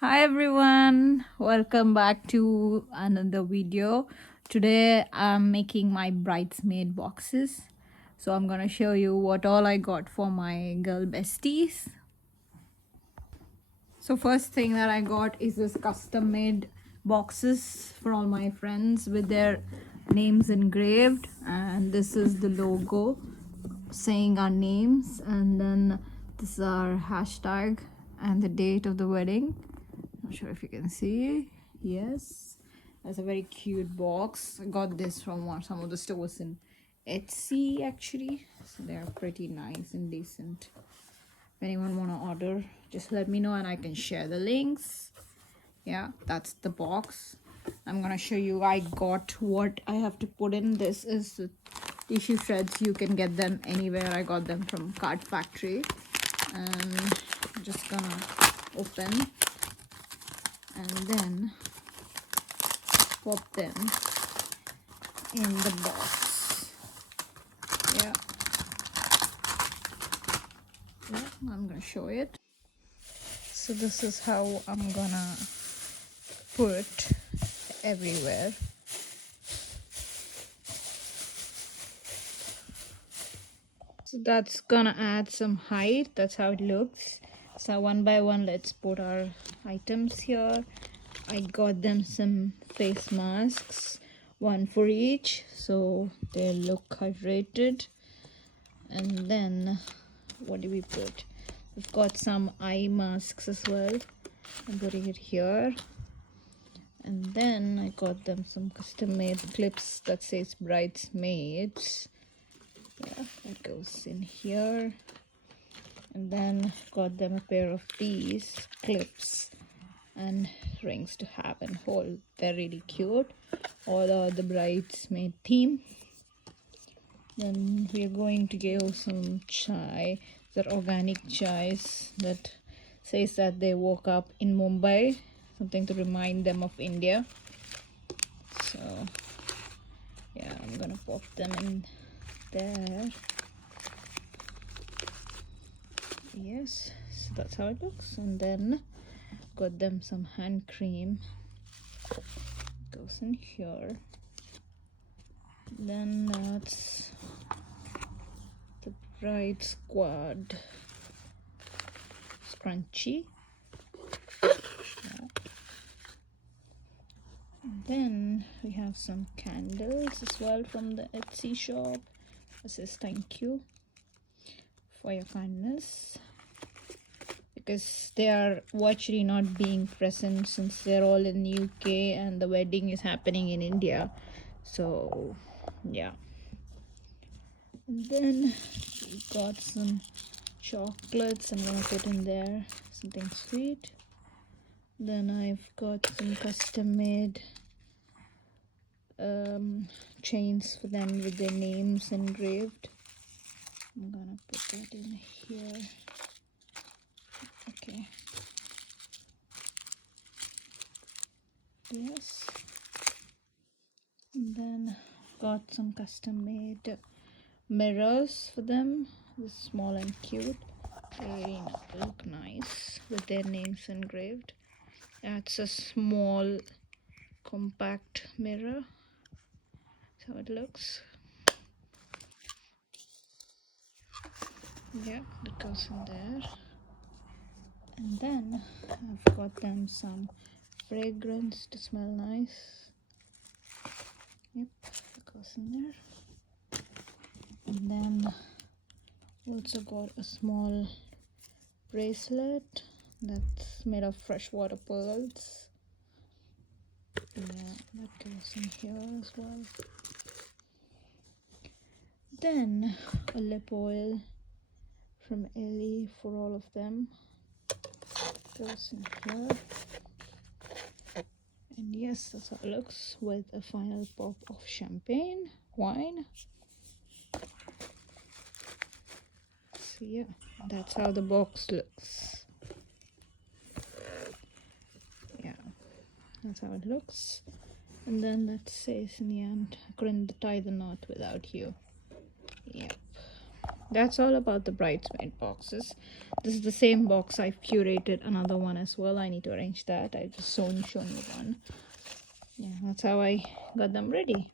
Hi everyone, welcome back to another video. Today I'm making my bridesmaid boxes. So I'm gonna show you what all I got for my girl besties. So first thing that I got is this custom made boxes for all my friends with their names engraved, and this is the logo saying our names, and then this is our hashtag and the date of the wedding. Not sure if you can see. Yes, that's a very cute box. I got this from some of the stores in Etsy actually, so they're pretty nice and decent. If anyone want to order, just let me know and I can share the links. Yeah, that's the box. I'm gonna show you. I got what I have to put in. This is the tissue shreds. You can get them anywhere. I got them from Card Factory, and I'm just gonna open and then pop them in the box. Yeah, I'm gonna show it. So this is how I'm gonna put everywhere. So that's gonna add some height. That's how it looks. So one by one, let's put our items here. I got them some face masks, one for each, so they look hydrated. And then what do we put? We've got some eye masks as well. I'm putting it here. And then I got them some custom made clips that says bridesmaids. Yeah, that goes in here. And then got them a pair of these clips and rings to have and hold. They're really cute. All are the bridesmaid theme. Then we're going to give some chai. They're organic chais that says that they woke up in Mumbai, something to remind them of India. So yeah, I'm gonna pop them in there. Yes, so that's how it looks. And then got them some hand cream, goes in here. Then that's the bride squad scrunchie. Yeah. Then we have some candles as well from the Etsy shop. It says thank you for your kindness, because they are virtually not being present since they're all in UK and the wedding is happening in India. So yeah. And then we got some chocolates. I'm gonna put in there something sweet. Then I've got some custom made chains for them with their names engraved. I'm gonna put that in here. Okay. Yes. And then got some custom made mirrors for them. This is small and cute. They look nice with their names engraved. That's a small compact mirror. That's how it looks. Yeah, it goes in there. And then I've got them some fragrance to smell nice. Yep, it goes in there. And then also got a small bracelet that's made of freshwater pearls. Yeah, that goes in here as well. Then a lip oil from Ellie for all of them goes in here. And yes, that's how it looks with a final pop of champagne wine. So yeah, that's how the box looks. Yeah, that's how it looks. And then that says in the end, I couldn't tie the knot without you. Yep. that's all about the bridesmaid boxes. This is the same box. I've curated another one as well. I need to arrange that. I've just shown you one. Yeah, that's how I got them ready.